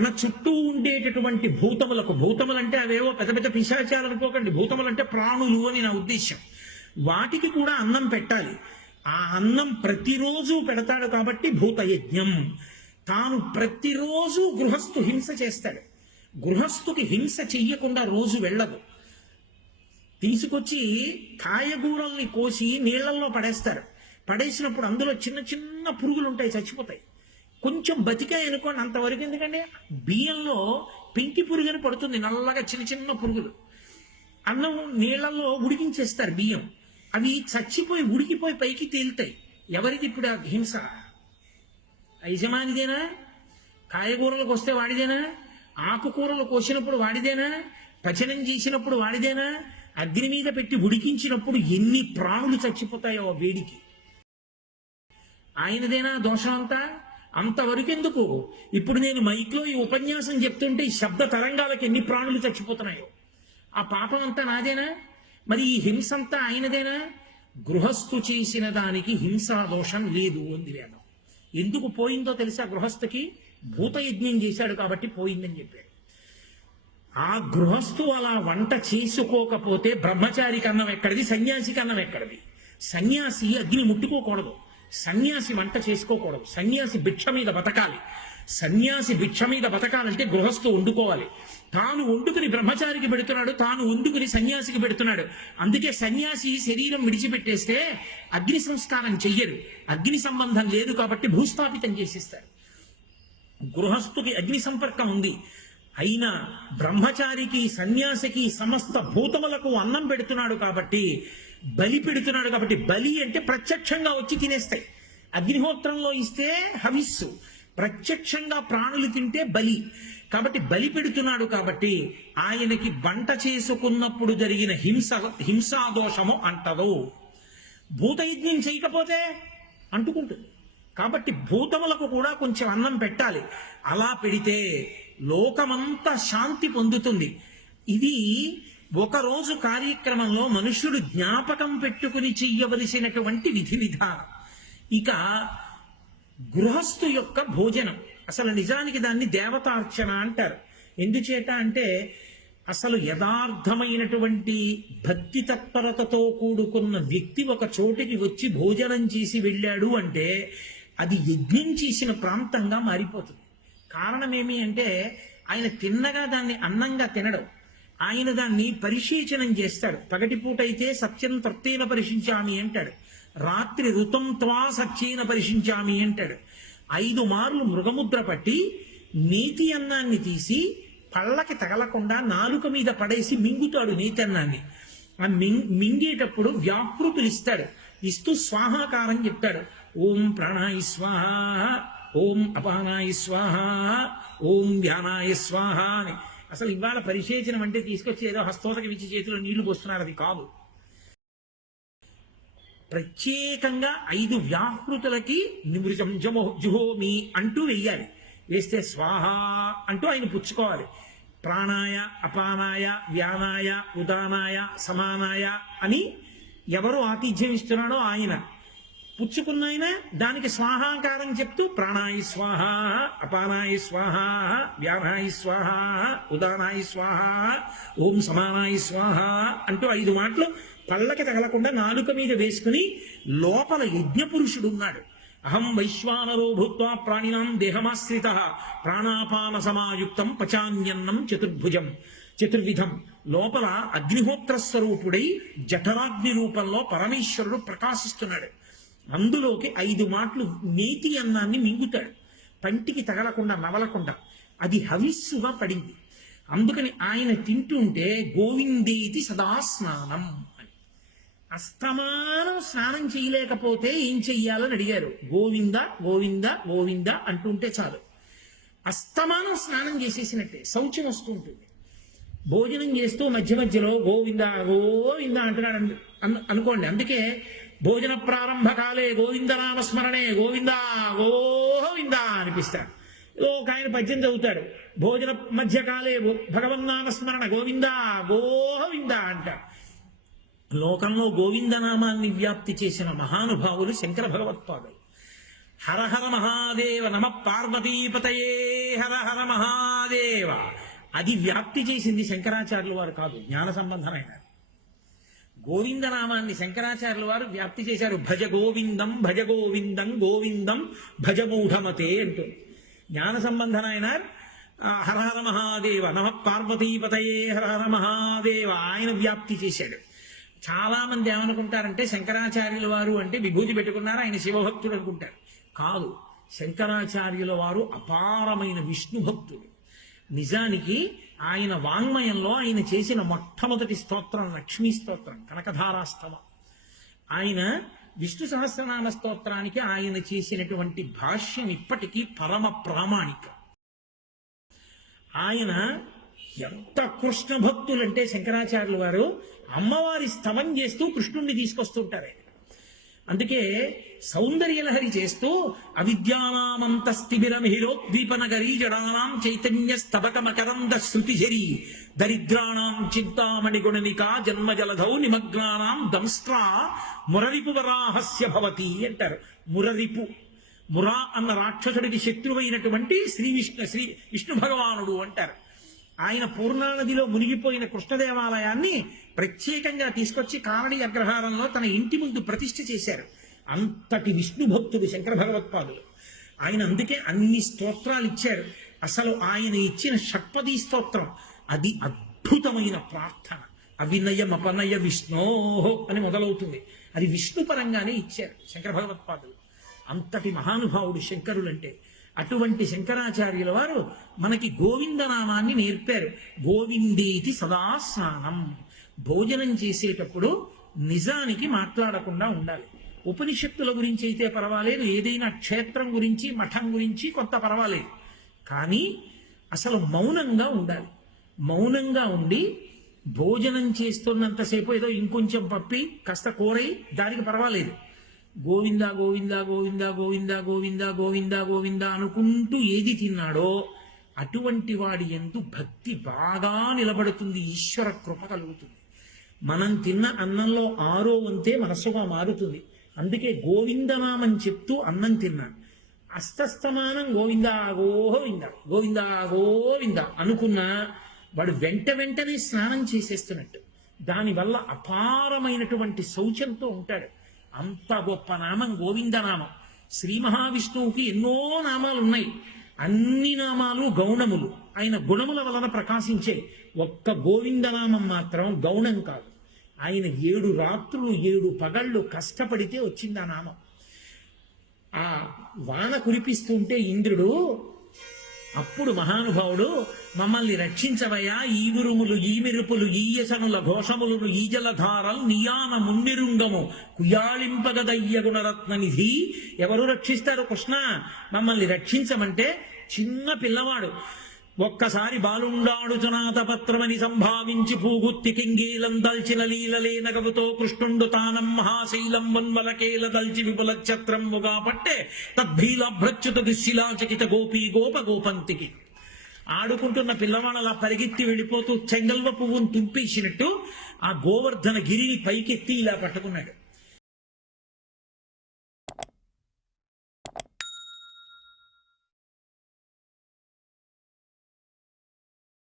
తన చుట్టూ ఉండేటటువంటి భూతములకు భూతములంటే అవేవో పెద్ద పెద్ద పిశాచాలు అనుకోకండి భూతములంటే ప్రాణులు అని నా ఉద్దేశం వాటికి కూడా అన్నం పెట్టాలి. ఆ అన్నం ప్రతిరోజు పెడతాడు కాబట్టి భూతయజ్ఞం. తాను ప్రతిరోజు గృహస్థు హింస చేస్తాడు. గృహస్థుకి హింస చెయ్యకుండా రోజు వెళ్ళదు. తీసుకొచ్చి కాయగూరల్ని కోసి నీళ్ళల్లో పడేస్తారు. పడేసినప్పుడు అందులో చిన్న చిన్న పురుగులు ఉంటాయి చచ్చిపోతాయి. కొంచెం బతికాయి అనుకోండి అంతవరకు ఎందుకంటే బియ్యంలో పెంకి పురుగుని పడుతుంది నల్లగా చిన్న చిన్న పురుగులు. అన్నం నీళ్ళలో ఉడికించేస్తారు బియ్యం. అవి చచ్చిపోయి ఉడికిపోయి పైకి తేలుతాయి. ఎవరిది ఇప్పుడు ఆ హింస? యజమానిదేనా? కాయగూరలకు వస్తే వాడిదేనా? ఆకుకూరలు కోసినప్పుడు వాడిదేనా? పచనం చేసినప్పుడు వాడిదేనా? అగ్ని మీద పెట్టి ఉడికించినప్పుడు ఎన్ని ప్రాణులు చచ్చిపోతాయో వేడికి. ఆయనదేనా దోషం అంతా అంతవరకు ఎందుకు ఇప్పుడు నేను మైక్లో ఈ ఉపన్యాసం చెప్తుంటే ఈ శబ్ద తరంగాలకు ఎన్ని ప్రాణులు చచ్చిపోతున్నాయో. ఆ పాపం అంతా నాదేనా? మరి ఈ హింస అంతా ఆయనదేనా? గృహస్థు చేసిన దానికి హింసా దోషం లేదు అంది వేదం. ఎందుకు పోయిందో తెలుసా గృహస్థుకి? భూతయజ్ఞం చేశాడు కాబట్టి పోయిందని చెప్పాడు. ఆ గృహస్థు అలా వంట చేసుకోకపోతే బ్రహ్మచారికి అన్నం ఎక్కడిది? సన్యాసికి అన్నం ఎక్కడిది? సన్యాసి అగ్ని ముట్టుకోకూడదు. సన్యాసి వంట చేసుకోకూడదు. సన్యాసి భిక్ష మీద బతకాలి. సన్యాసి భిక్ష మీద బతకాలంటే గృహస్థు వండుకోవాలి. తాను వండుకుని బ్రహ్మచారికి పెడుతున్నాడు తాను వండుకుని సన్యాసికి పెడుతున్నాడు. అందుకే సన్యాసి శరీరం విడిచిపెట్టేస్తే అగ్ని సంస్కారం చెయ్యరు. అగ్ని సంబంధం లేదు కాబట్టి భూస్థాపితం చేసేస్తారు. గృహస్థుకి అగ్ని సంపర్కం ఉంది. అయినా బ్రహ్మచారికి సన్యాసికి సమస్త భూతములకు అన్నం పెడుతున్నాడు కాబట్టి బలి పెడుతున్నాడు కాబట్టి బలి అంటే ప్రత్యక్షంగా వచ్చి తినేస్తాయి. అగ్నిహోత్రంలో ఇస్తే హవిస్సు. ప్రత్యక్షంగా ప్రాణులు తింటే బలి. కాబట్టి బలి పెడుతున్నాడు కాబట్టి ఆయనకి వంట చేసుకున్నప్పుడు జరిగిన హింస హింసాదోషము అంటదు భూతయజ్ఞం చేయకపోతే అంటుకుంటుంది కాబట్టి భూతములకు కూడా కొంచెం అన్నం పెట్టాలి. అలా పెడితే లోకమంతా శాంతి పొందుతుంది. ఇది ఒకరోజు కార్యక్రమంలో మనుష్యుడు జ్ఞాపకం పెట్టుకుని చెయ్యవలసినటువంటి విధి విధానం. ఇక గృహస్థు యొక్క భోజనం. అసలు నిజానికి దాన్ని దేవతార్చన అంటారు. ఎందుచేత అంటే అసలు యథార్థమైనటువంటి భక్తి తత్పరతతో కూడుకున్న వ్యక్తి ఒక చోటికి వచ్చి భోజనం చేసి వెళ్ళాడు అంటే అది యజ్ఞం చేసిన ప్రాంతంగా మారిపోతుంది. కారణం ఏమి అంటే ఆయన తిన్నగా దాన్ని అన్నంగా తినడం. ఆయన దాన్ని పరిశీచనం చేస్తాడు. పగటిపూట అయితే సత్యం తృప్తేన పరిశించామి అంటాడు. రాత్రి ఋతం త్వా సత్యేన పరిశించామి అంటాడు. ఐదు మార్లు మృగముద్ర పట్టి నీతి అన్నాన్ని తీసి పళ్ళకి తగలకుండా నాలుక మీద పడేసి మింగుతాడు నీతి అన్నాన్ని. ఆ మింగ్ మింగేటప్పుడు వ్యాపృతులు ఇస్తాడు. ఇస్తూ స్వాహాకారం చెప్తాడు. ఓం ప్రాణాయ స్వాహ ఓం అపానాయ స్వాహ ఓం ధ్యానాయ స్వాహ అని. అసలు ఇవాళ పరిశేచనం అంటే తీసుకొచ్చి ఏదో హస్తోదక విచ్చి చేతిలో నీళ్ళు పోస్తున్నారు అది కాదు. ప్రత్యేకంగా ఐదు వ్యాహృతులకి నిమృతం జమో జుహోమి అంటూ వెయ్యాలి. వేస్తే స్వాహ అంటూ ఆయన పుచ్చుకోవాలి. ప్రాణాయ అపానాయ వ్యానాయ ఉదానాయ సమానాయ అని ఎవరు ఆతిథ్యం ఇస్తున్నాడో ఆయన. పుచ్చుకున్నైనా దానికి స్వాహాకారం చెప్తూ ప్రాణాయి స్వాహ అపానాయి స్వాహ వ్యానాయి స్వాహ ఉదానాయి స్వాహ ఓం సమానాయి స్వాహ అంటూ ఐదు మాటలు పళ్ళకి తగలకుండా నాలుక మీద వేసుకుని లోపల యజ్ఞ పురుషుడు ఉన్నాడు అహం వైశ్వానరో భూత్వా ప్రాణినాం దేహమాశ్రిత ప్రాణాపాన సమాయుక్తం పచాన్యన్నం చతుర్భుజం. చతుర్విధం. లోపల అగ్నిహోత్ర స్వరూపుడై జఠరాగ్ని రూపంలో పరమేశ్వరుడు ప్రకాశిస్తున్నాడు. అందులోకి ఐదు మాటలు నేతి అన్నాన్ని మింగుతాడు. పంటికి తగలకుండా నవలకుండా. అది హవిస్సుగా పడింది. అందుకని ఆయన తింటుంటే గోవిందేతి సదా స్నానం అని. అస్తమానం స్నానం చేయలేకపోతే ఏం చెయ్యాలని అడిగారు. గోవింద గోవింద గోవింద అంటుంటే చాలు. అస్తమానం స్నానం చేసేసినట్టే శౌచం వస్తూ ఉంటుంది. భోజనం చేస్తూ మధ్య మధ్యలో గోవింద గోవింద అంటున్నాడు అను- అనుకోండి. అందుకే భోజన ప్రారంభకాలే గోవిందనామస్మరణే గోవిందా గోవింద అనిపిస్తాడు. ఏదో ఒక ఆయన పద్యం చదువుతాడు. భోజన మధ్యకాలే భగవన్నామస్మరణ గోవిందా గోవింద అంటాడు లోకంలో గోవిందనామాన్ని వ్యాప్తి చేసిన మహానుభావులు శంకర భగవత్పాదులు. హర హర మహాదేవ నమ పార్వతీపతయే హర హర మహాదేవ. అది వ్యాప్తి చేసింది శంకరాచార్యులు వారు కాదు జ్ఞాన సంబంధమైన గోవిందనామాన్ని శంకరాచార్యుల వారు వ్యాప్తి చేశారు. భజ గోవిందం భజ గోవిందం గోవిందం భజ మూఢమతే అంటూ. జ్ఞాన సంబంధనాయన హరహర మహాదేవ నమ పార్వతీపతయే హరహర మహాదేవ ఆయన వ్యాప్తి చేశాడు. చాలా మంది ఏమనుకుంటారంటే శంకరాచార్యుల వారు అంటే విభూతి పెట్టుకున్నారు ఆయన శివభక్తుడు అనుకుంటారు. కాదు శంకరాచార్యుల వారు అపారమైన విష్ణు భక్తుడు నిజానికి ఆయన వాంగ్మయంలో ఆయన చేసిన మొట్టమొదటి స్తోత్రం లక్ష్మీ స్తోత్రం కనకధారాస్తవ. ఆయన విష్ణు సహస్రనామ స్తోత్రానికి ఆయన చేసినటువంటి భాష్యం ఇప్పటికీ పరమ ప్రామాణికం. ఆయన ఎంత కృష్ణ భక్తులంటే శంకరాచార్యులు వారు అమ్మవారి స్తవం చేస్తూ కృష్ణుణ్ణి తీసుకొస్తుంటారు అందుకే సౌందర్యలహరి చేస్తూ అవిద్యానామంతస్థిబిరమిహిరోద్దీపనగరీ జడానాం చైతన్య స్తబక మకరంద శృతిహరి దరిద్రాణం చింతామణి గుణనిక జన్మ నిమగ్నానాం దంస్ట్రా మురరిపు వరాహస్య భవతి అంటారు. మురరిపు. మురా అన్న రాక్షసుడికి శత్రువైనటువంటి శ్రీ విష్ణు శ్రీ విష్ణు భగవానుడు అంటారు. ఆయన పూర్ణానదిలో మునిగిపోయిన కృష్ణదేవాలయాన్ని ప్రత్యేకంగా తీసుకొచ్చి కావడి అగ్రహారంలో తన ఇంటి ముందు ప్రతిష్ఠ చేశారు. అంతటి విష్ణు భక్తుడు శంకర భగవత్పాదులు ఆయన అందుకే అన్ని స్తోత్రాలు ఇచ్చారు అసలు ఆయన ఇచ్చిన షట్పది స్తోత్రం అది అద్భుతమైన ప్రార్థన. అవినయం అపనయ విష్ణోహో అని మొదలవుతుంది. అది విష్ణు పరంగానే ఇచ్చారు శంకర భగవత్పాదులు అంతటి మహానుభావుడు శంకరులంటే అటువంటి శంకరాచార్యుల వారు మనకి గోవిందనామాన్ని నేర్పారు. గోవిందీతి సదా స్నానం భోజనం చేసేటప్పుడు నిజానికి మాట్లాడకుండా ఉండాలి. ఉపనిషత్తుల గురించి అయితే పర్వాలేదు. ఏదైనా క్షేత్రం గురించి మఠం గురించి కొంత పర్వాలేదు. కానీ అసలు మౌనంగా ఉండాలి. మౌనంగా ఉండి భోజనం చేస్తున్నంతసేపు ఏదో ఇంకొంచెం పప్పి కాస్త కూరై దానికి పర్వాలేదు. గోవింద గోవింద గోవింద గోవింద గోవింద గోవింద గోవింద అనుకుంటూ ఏది తిన్నాడో అటువంటి వాడి ఎందు భక్తి బాగా నిలబడుతుంది ఈశ్వర కృప కలుగుతుంది. మనం తిన్న అన్నంలో ఆరో వంతే మనసుగా మారుతుంది. అందుకే గోవిందనామని చెప్తూ అన్నం తిన్నాను. అస్తస్తమానం గోవింద గోవింద గోవింద గోవింద అనుకున్నా వాడు వెంట వెంటనే స్నానం చేసేస్తున్నట్టు. దానివల్ల అపారమైనటువంటి శౌచంతో ఉంటాడు. అంత గొప్ప నామం గోవిందనామం. శ్రీ మహావిష్ణువుకి ఎన్నో నామాలు ఉన్నాయి అన్ని నామాలు గౌణములు. ఆయన గుణముల వలన ప్రకాశించే ఒక్క గోవిందనామం మాత్రం గౌణం కాదు. ఆయన ఏడు రాత్రులు ఏడు పగళ్ళు కష్టపడితే వచ్చింది ఆ నామం. ఆ వాన కురిపిస్తుంటే ఇంద్రుడు అప్పుడు మహానుభావుడు మమ్మల్ని రక్షించవయా ఈ విరుములు ఈ మెరుపులు ఈయసనుల ఘోషములను ఈ జలధారల్ నియాన మున్నిరుంగము కుయాళింపగదయ్య గుణరత్న నిధి ఎవరు రక్షిస్తారు కృష్ణ? మమ్మల్ని రక్షించమంటే చిన్న పిల్లవాడు. ఒక్కసారి బాలుండాడు పత్రమని సంభావించి పూగుత్తి కింగీలం దల్చిన లీలలే నగవుతో కృష్ణుండు తానం మహాశైలం వన్వలకేల దల్చి విపుల ఛత్రముగా పట్టే తద్భీలాభ్రచ్యుత దుశ్శిలాచకిత గోపీ గోప గోపంతికి. ఆడుకుంటున్న పిల్లవాడలా పరిగెత్తి వెళ్ళిపోతూ చెంగల్వ పువ్వును తుంపేసినట్టు ఆ గోవర్ధన గిరిని పైకెత్తి ఇలా పట్టుకున్నాడు.